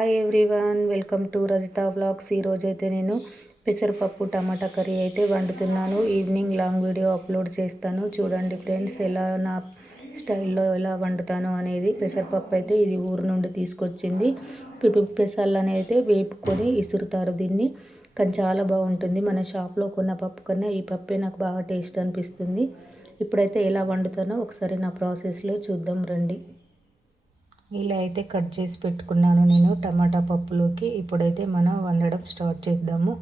Hi everyone welcome to Rajitha vlogs ఈరోజు అయితే నేను పెసరపప్పు టమాటా కర్రీ అయితే వండుతున్నాను. ఈవినింగ్ లాంగ్ వీడియో అప్లోడ్ చేస్తాను. చూడండి ఫ్రెండ్స్ ఎలా నా స్టైల్లో ఎలా వండుతాను అనేది పెసరపప్పు అయితే ఇది ఊరు నుండి తీసుకొచ్చింది. పెసర్లు అనేది అయితే వేపుకొని ఇసురుతారు దీన్ని. కానీ చాలా బాగుంటుంది. మన షాప్లో కొన్న పప్పు కన్నా ఈ పప్పే నాకు బాగా టేస్ట్ అనిపిస్తుంది. ఇప్పుడైతే ఎలా వండుతానో ఒకసారి నా ప్రాసెస్లో చూద్దాం రండి. ఇలా అయితే కట్ చేసి పెట్టుకున్నాను నేను. టమాటా పప్పులోకి ఇప్పుడైతే మనం వండడం స్టార్ట్ చేద్దాము.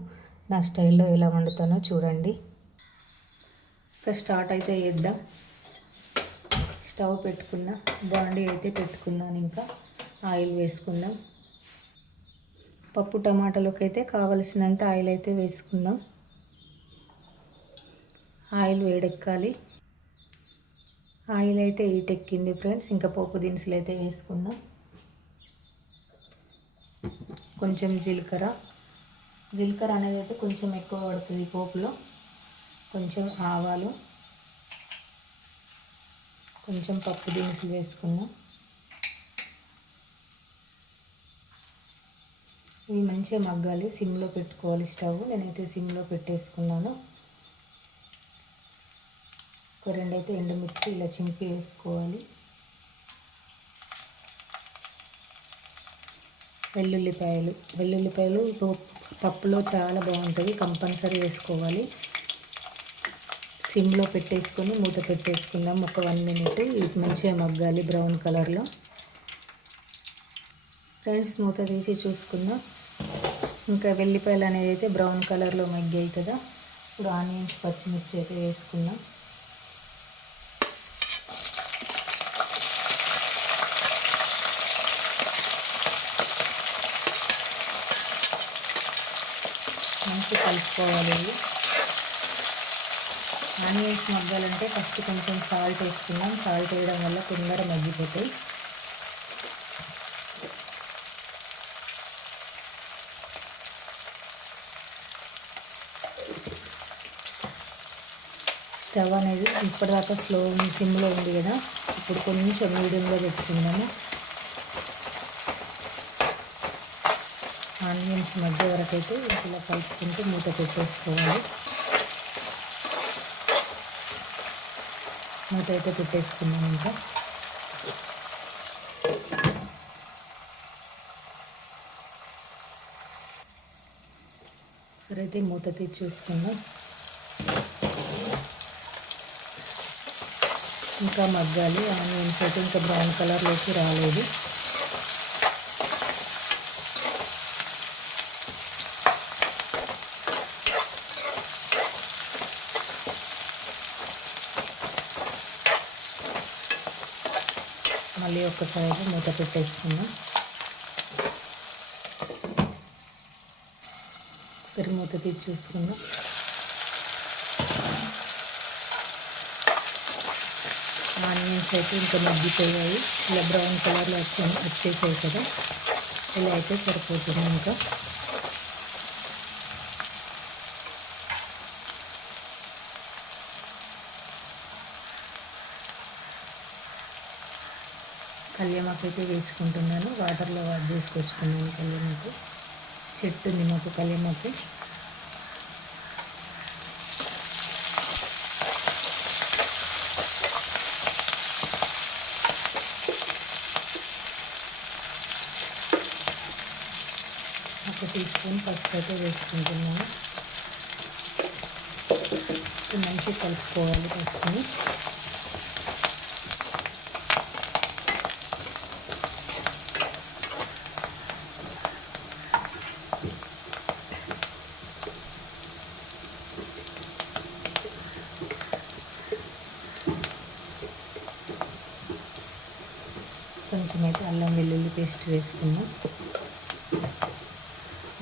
నా స్టైల్లో ఎలా వండుతానో చూడండి. ఇంకా స్టార్ట్ అయితే చేద్దాం. స్టవ్ పెట్టుకున్నా బాండీ అయితే పెట్టుకున్నాను ఇంకా. ఆయిల్ వేసుకుందాం. పప్పు టమాటాలోకి అయితే కావలసినంత ఆయిల్ అయితే వేసుకుందాం. ఆయిల్ వేడెక్కాలి. ఆయిల్ అయితే ఎక్కింది ఫ్రెండ్స్. ఇంకా పోపు దినుసులు అయితే వేసుకుందాం. కొంచెం జీలకర్ర. జీలకర్ర అనేది అయితే కొంచెం ఎక్కువ పడుతుంది పోపులో. కొంచెం ఆవాలు. కొంచెం పప్పు దినుసులు వేసుకుందాం. ఇవి మంచిగా మగ్గాలి. సిమ్లో పెట్టుకోవాలి స్టవ్. నేనైతే సిమ్లో పెట్టేసుకున్నాను. ఒక రెండైతే ఎండుమిర్చి ఇలా చింపి వేసుకోవాలి. వెల్లుల్లిపాయలు వెల్లుల్లిపాయలు పప్పులో చాలా బాగుంటుంది కంపల్సరీ వేసుకోవాలి. సిమ్లో పెట్టేసుకొని మూత పెట్టేసుకుందాం ఒక వన్ మినిట్. ఇది మంచిగా మగ్గాలి బ్రౌన్ కలర్లో. ఫ్రెండ్స్ మూత తీసి చూసుకుందాం. ఇంకా వెల్లిపాయలు అనేది అయితే బ్రౌన్ కలర్లో మగ్గాయి కదా. ఇప్పుడు ఆనియన్స్ పచ్చిమిర్చి అయితే వేసుకుందాం. మంచి ఆనియన్స్ మగ్గాలంటే ఫస్ట్ కొంచెం సాల్ట్ వేసుకుందాం. సాల్ట్ వేయడం వల్ల తొందర మగ్గిపోతాయి. స్టవ్ అనేది ఇప్పటిదాకా స్లో సిమ్లో ఉంది కదా. ఇప్పుడు కొంచెం మీడియంగా పెట్టుకుందాము. కొంచెం మధ్య వరకు అయితే ఇలా కలుపుకుంటూ మూత పెట్టేసుకోవాలి. మూత అయితే పెట్టేసుకున్నాం ఇంకా. ఒకసారి అయితే మూత తీసి చూసుకుందాం ఇంకా మగ్గాలి. ఆనియన్స్ అయితే ఇంకా బ్రౌన్ కలర్లోకి రాలేదు. మళ్ళీ మూత పెట్టేసుకుందాం ఒకసారి మూత తీసి చూసుకుందాం. ఆనియన్స్ అయితే ఇంకా మగ్గిపోయాయి. ఇలా బ్రౌన్ కలర్లో వచ్చి వచ్చేసాయి కదా. ఇలా అయితే సరిపోతుంది ఇంకా. కళ్యామాకు అయితే వేసుకుంటున్నాను. వాటర్లో వాట్ చేసుకొచ్చుకున్నాను కళ్యామాకు చెట్టు ఉంది మాకు కళ్యామాకు ఒక టీ స్పూన్ పసుపు అయితే వేసుకుంటున్నాను. మంచిగా కలుపుకోవాలి పసుపుని. కొంచెం అయితే అల్లం వెల్లుల్లి పేస్ట్ వేసుకున్నాం.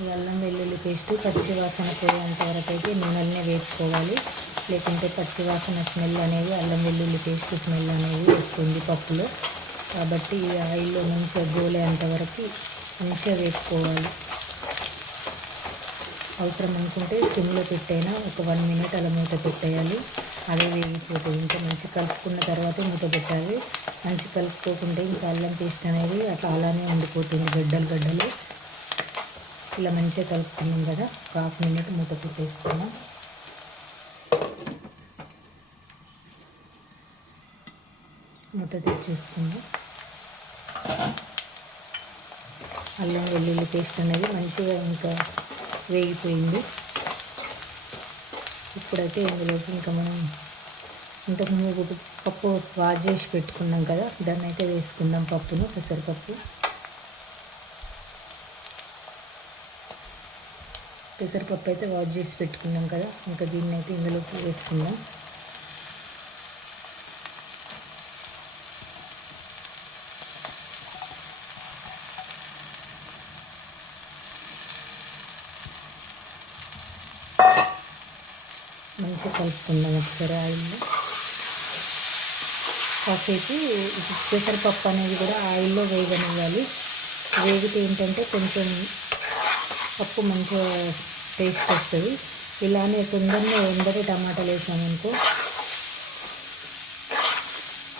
ఈ అల్లం వెల్లుల్లి పేస్ట్ పచ్చివాసన పోయేంత వరకు అయితే నూనెలనే వేసుకోవాలి లేకుంటే పచ్చివాసన స్మెల్ అనేది అల్లం వెల్లుల్లి పేస్ట్ స్మెల్ అనేది వస్తుంది పప్పులో. కాబట్టి ఈ ఆయిల్లో మంచిగా గోలేంత వరకు మంచిగా వేసుకోవాలి అవసరం అనుకుంటే సిమ్లో పెట్టైనా ఒక వన్ మినిట్ అలా మూత పెట్టేయాలి. అదే వేగిపోతుంది. ఇంకా మంచి కలుపుకున్న తర్వాత మూత పెట్టాలి. మంచి కలుపుకోకుంటే ఇంకా అల్లం పేస్ట్ అనేది అట్లా అలానే ఉండిపోతుంది గడ్డలు గడ్డలు. ఇలా మంచిగా కలుపుకున్నాం కదా ఒక హాఫ్ మినిట్ మూత పెట్టేసుకున్నాం మూత తెచ్చేసుకుందాం అల్లం వెల్లుల్లి పేస్ట్ అనేది మంచిగా ఇంకా వేగిపోయింది. ఇప్పుడైతే ఇందులోకి ఇంకా మనం ఇంతకుముందు పప్పు వాష్ చేసి పెట్టుకున్నాం కదా దాన్ని అయితే వేసుకుందాం పప్పును పెసరపప్పు. పెసరపప్పు అయితే వాష్ చేసి పెట్టుకున్నాం కదా ఇంకా దీన్ని అయితే ఇందులోకి వేసుకుందాం. మంచిగా కలుపుకుందాం ఒకసారి ఆయిల్లో. కాసేపు పెసరపప్పు అనేది కూడా ఆయిల్లో వేగనివ్వాలి. వేగితే ఏంటంటే కొంచెం పప్పు మంచిగా టేస్ట్ వస్తుంది. ఇలానే తొందరగా ఎందరి టమాటాలు వేసామనుకో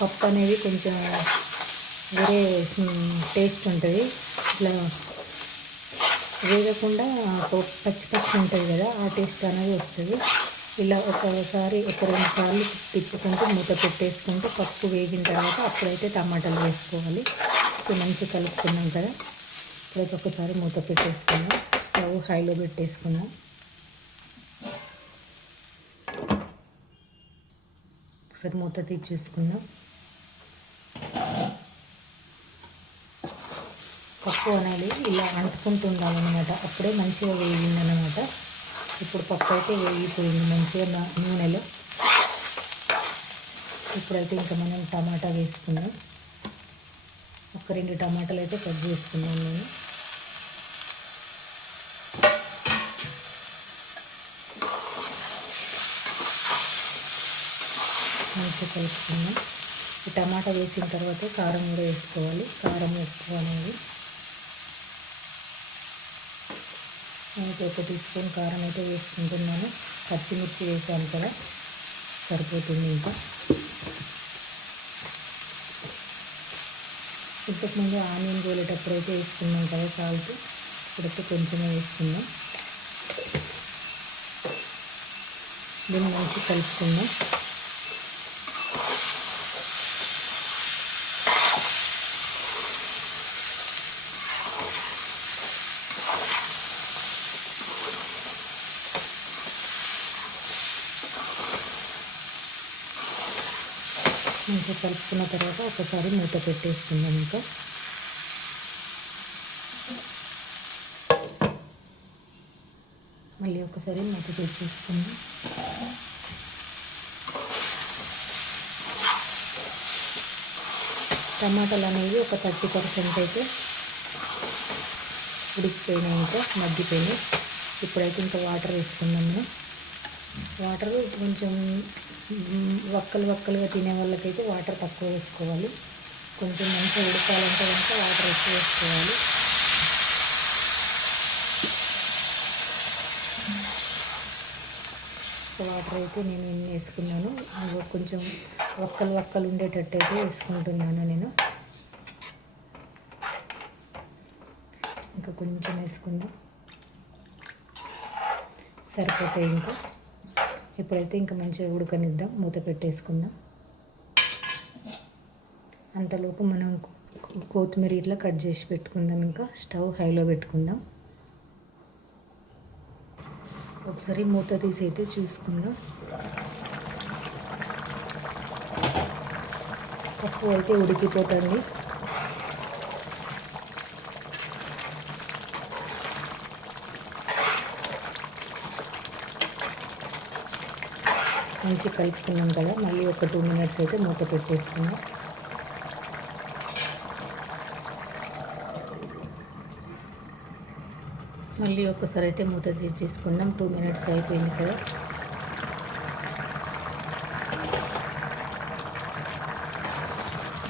పప్పు అనేది కొంచెం వేరే టేస్ట్ ఉంటుంది. ఇట్లా వేగకుండా పచ్చి పచ్చి ఉంటుంది కదా ఆ టేస్ట్ అనేది వస్తుంది. ఇలా ఒకసారి ఒక రెండు సార్లు తిప్పుకుంటూ మూత పెట్టేసుకుంటూ పప్పు వేగిన తర్వాత అప్పుడైతే టమాటాలు వేసుకోవాలి. ఇప్పుడు మంచిగా కలుపుకున్నాం కదా. ఇప్పుడైతే ఒకసారి మూత పెట్టేసుకున్నాం స్టవ్ హైలో పెట్టేసుకున్నాం ఒకసారి మూత తీసేసుకుందాం. పప్పు అనేది ఇలా అంటుకుంటుండాలన్నమాట అప్పుడే మంచిగా వేగిందనమాట ఇప్పుడు పప్పు అయితే వేగిపోయింది మంచిగా నూనెలో. ఇప్పుడైతే ఇంకా మనం టమాటా వేసుకుందాం. ఒక రెండు టమాటాలు అయితే కట్ చేసుకున్నాను నేను. మంచిగా కలుపుకున్నాం ఈ టమాటా వేసిన తర్వాత కారం కూడా వేసుకోవాలి. కారం ఎక్కువ అనేది. నేను ఒక టీ స్పూన్ కారం అయితే వేసుకుంటున్నాను. పచ్చిమిర్చి వేసాను కదా సరిపోతుంది ఇంకా. ఇంతకుముందు ఆనియన్ గోలేటప్పుడు అయితే వేసుకున్నాం కదా సాల్ట్ ఇప్పుడైతే కొంచెమే వేసుకుందాం. దీన్ని మంచి కలుపుకుందాం. కొంచెం కలుపుకున్న తర్వాత ఒకసారి మూత పెట్టేసుకుందాం ఇంకా. మళ్ళీ ఒకసారి మూత పెట్టేసుకుందాం. టమాటాలు అనేవి ఒక థర్టీ పర్సెంట్ అయితే ఉడికిపోయినాయి ఇంకా మగ్గిపోయినాయి. ఇప్పుడైతే ఇంకా వాటర్ వేసుకుందాం మనం. వాటర్ కొంచెం వక్కలు వక్కలుగా తినే వాళ్ళకైతే వాటర్ తక్కువ వేసుకోవాలి. కొంచెం మంచిగా ఉడకాలంటే కనుక వాటర్ ఎక్కువ వేసుకోవాలి. వాటర్ అయితే నేను ఎన్ని వేసుకున్నాను. కొంచెం వక్కలు వక్కలు ఉండేటట్టు అయితే వేసుకుంటున్నాను నేను. ఇంకా కొంచెం వేసుకుందాం. సరిపోతాయి ఇంకా. ఇప్పుడైతే ఇంకా మంచిగా ఉడకనిద్దాం మూత పెట్టేసుకుందాం. అంతలోపు మనం కొత్తిమీర ఇట్లా కట్ చేసి పెట్టుకుందాం ఇంకా స్టవ్ హైలో పెట్టుకుందాం. ఒకసారి మూత తీసి అయితే చూసుకుందాం. పప్పు అయితే ఉడికిపోతుంది. మంచి కలుపుకున్నాం కదా మళ్ళీ ఒక టూ మినిట్స్ అయితే మూత పెట్టేసుకున్నాం. మళ్ళీ ఒకసారి అయితే మూత తీసేసుకుందాం టూ మినిట్స్ అయిపోయింది కదా.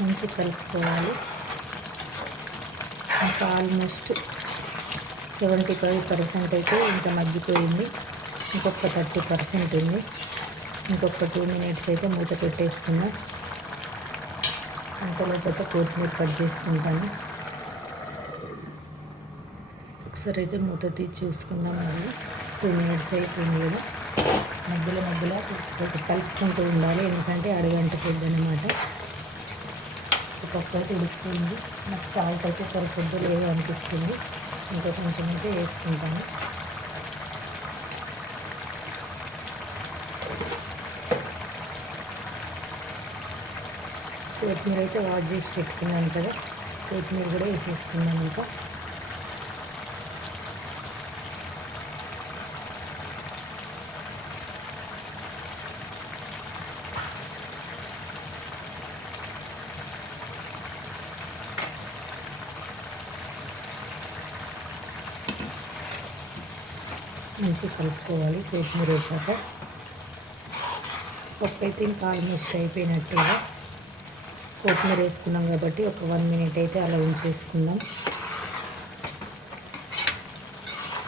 మంచి కలుపుకోవాలి. ఇంకా ఆల్మోస్ట్ సెవెంటీ ఫైవ్ పర్సెంట్ అయితే ఇంకా మగ్గిపోయింది. ఇంకొక థర్టీ పర్సెంట్ ఉంది. ఇంకొక టూ మినిట్స్ అయితే మూత పెట్టేసుకుందాం అంతలోపు కొత్తిమీర కట్ చేసుకుంటాను. ఒకసారి అయితే మూత తీసి చూసుకుందాం మళ్ళీ టూ మినిట్స్ అయిపోయింది కదా. మధ్యలో మధ్యలో కలుపుకుంటూ ఉండాలి. ఎందుకంటే అరగంట అనమాట పప్పు అయితే ఉడికిపోయింది. నాకు సాల్ట్ అయితే సరిపోద్దు లేదు అనిపిస్తుంది. ఇంకా కొంచెం అయితే వేసుకుంటాను. కొత్తిమీర అయితే వాష్ చేసి పెట్టుకున్నాను కదా కొత్తిమీర కూడా వేసేసుకున్నాను ఇంకా. మంచిగా కలుపుకోవాలి కొత్తిమీర వేసాక. పప్పు అయితే ఇంకా ఆల్మోస్ట్ అయిపోయినట్టుగా కొత్తిమీర వేసుకున్నాం కాబట్టి ఒక వన్ మినిట్ అయితే అలా ఉంచేసుకుందాం.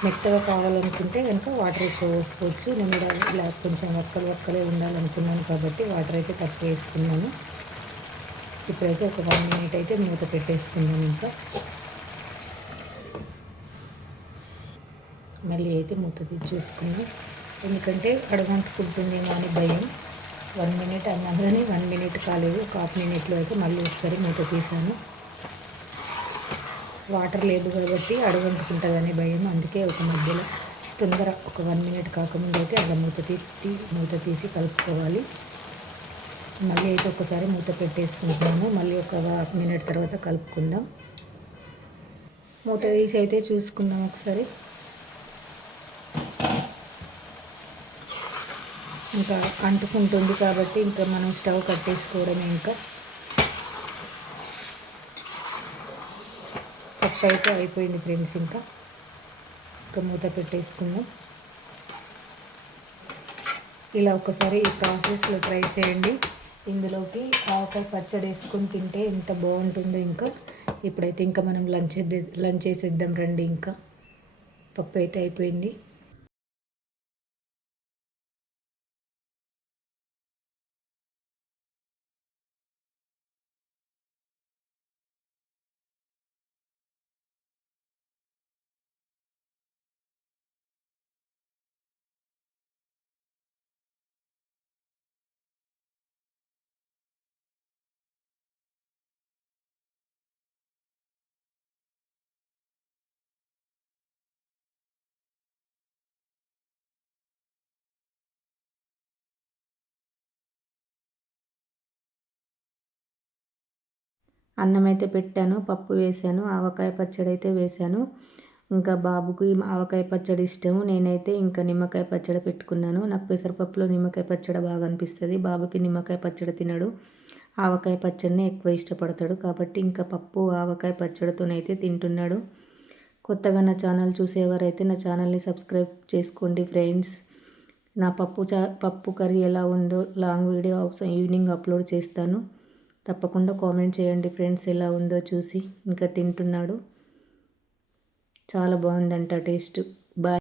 మెత్తగా కావాలనుకుంటే కనుక వాటర్ ఎక్కువ వేసుకోవచ్చు నేను ఇలా కొంచెం వక్కలు వక్కలే ఉండాలనుకున్నాను కాబట్టి వాటర్ అయితే తక్కువ వేసుకున్నాను. ఇప్పుడైతే ఒక వన్ మినిట్ అయితే మూత పెట్టేసుకున్నాను ఇంకా. మళ్ళీ అయితే మూత తీసి చూసుకున్నాను ఎందుకంటే అడగంటుకుంటుందేమో అని భయం. వన్ మినిట్ అన్నా కానీ వన్ మినిట్ కాలేదు. ఒక హాఫ్ మినిట్లో అయితే మళ్ళీ ఒకసారి మూత తీసాను వాటర్ లేదు కాబట్టి అడుగంటుకుంటుందని భయం. అందుకే ఒక మధ్యలో తొందర ఒక వన్ మినిట్ కాకముందు అయితే అలా మూత తీసి మూత తీసి కలుపుకోవాలి. మళ్ళీ అయితే ఒకసారి మూత పెట్టేసుకుంటున్నాము మళ్ళీ ఒక హాఫ్ మినిట్ తర్వాత కలుపుకుందాం. మూత తీసి అయితే చూసుకుందాం ఒకసారి. ఇంకా అంటుకుంటుంది కాబట్టి ఇంకా మనం స్టవ్ కట్టేసుకోవడమే ఇంకా. పప్పు అయితే అయిపోయింది ఫ్రెండ్స్ ఇంకా. ఇంకా మూత పెట్టేసుకుందాం. ఇలా ఒకసారి ఈ ప్రాసెస్లో ట్రై చేయండి. ఇందులోకి ఆవకాయ పచ్చడి వేసుకొని తింటే ఎంత బాగుంటుందో ఇంకా. ఇప్పుడైతే ఇంకా మనం లంచ్ లంచ్ చేసేద్దాం రండి ఇంకా. పప్పు అయితే అయిపోయింది. అన్నం అయితే పెట్టాను పప్పు వేసాను ఆవకాయ పచ్చడి అయితే వేశాను ఇంకా బాబుకి ఆవకాయ పచ్చడి ఇష్టం నేనైతే ఇంకా నిమ్మకాయ పచ్చడి పెట్టుకున్నాను. నాకు పెసరపప్పులో నిమ్మకాయ పచ్చడి బాగా అనిపిస్తుంది. బాబుకి నిమ్మకాయ పచ్చడి తినడు. ఆవకాయ పచ్చడిని ఎక్కువ ఇష్టపడతాడు. కాబట్టి ఇంకా పప్పు ఆవకాయ పచ్చడితోనైతే తింటున్నాడు. కొత్తగా నా ఛానల్ చూసేవారైతే నా ఛానల్ని సబ్స్క్రైబ్ చేసుకోండి ఫ్రెండ్స్. నా పప్పు చా పప్పు కర్రీ ఎలా ఉందో లాంగ్ వీడియో ఈవినింగ్ అప్లోడ్ చేస్తాను. తప్పకుండా కామెంట్ చేయండి ఫ్రెండ్స్ ఎలా ఉందో చూసి. ఇంకా తింటున్నాడు. చాలా బాగుందంట టేస్ట్. బాయ్.